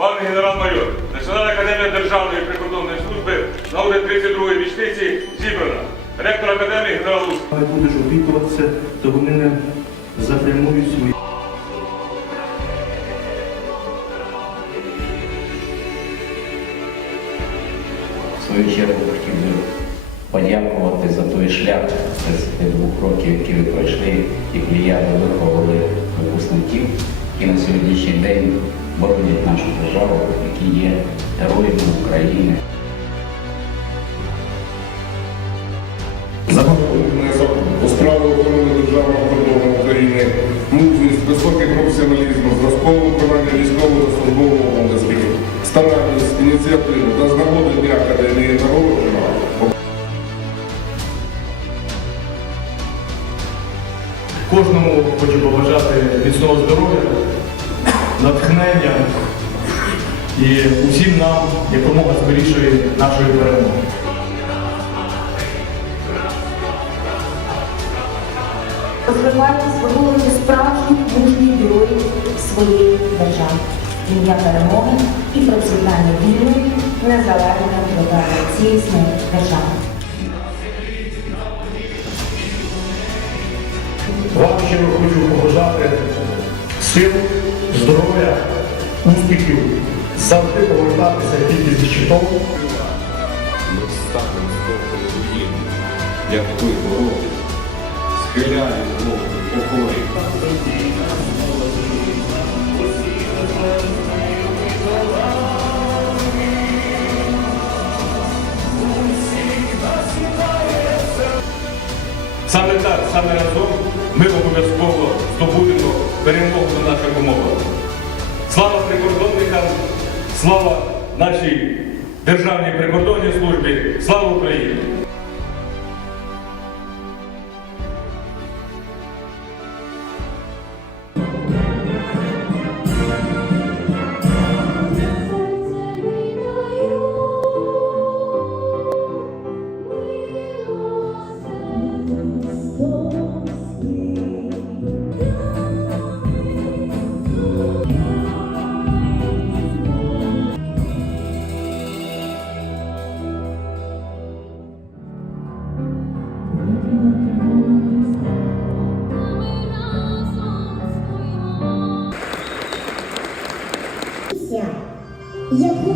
Пан генерал-майор, Національна академія Державної прикордонної служби нагоди 32-ї річниці зібрана. Ректор академії генерал Луцький. Але будеш опікуватися, то вони не запрямують свої. В свою чергу хотів би подякувати за той шлях 32 років, які ви пройшли і плеяди виховали випускників, які на сьогоднішній день боронять нашу державу, які є героями України. внесок у справи охорони державного кордону України, мужність, високий професіоналізм, зразкове виконання військового та службового обов'язків, старанність, ініціативу та з нагоди Дня Академії нагороджена. Кожному хочу побажати міцного здоров'я, натхнення і усім нам якомога скорішої нашої перемоги. розвивайтесь, виховуйте справжніх мужніх героїв своєї держави. Ім'я перемоги і процвітання вільної, незалежної тотальної цілісної держави. Вам щиро хочу побажати сил, здоров'я, успіхів, завжди повертатися тільки зі щитом. Ми встанемо з того руїн, як ви вороги, схиляємо голови покої. Саме так, саме разом ми обов'язково слава нашій державній прикордонній службі, слава Україні!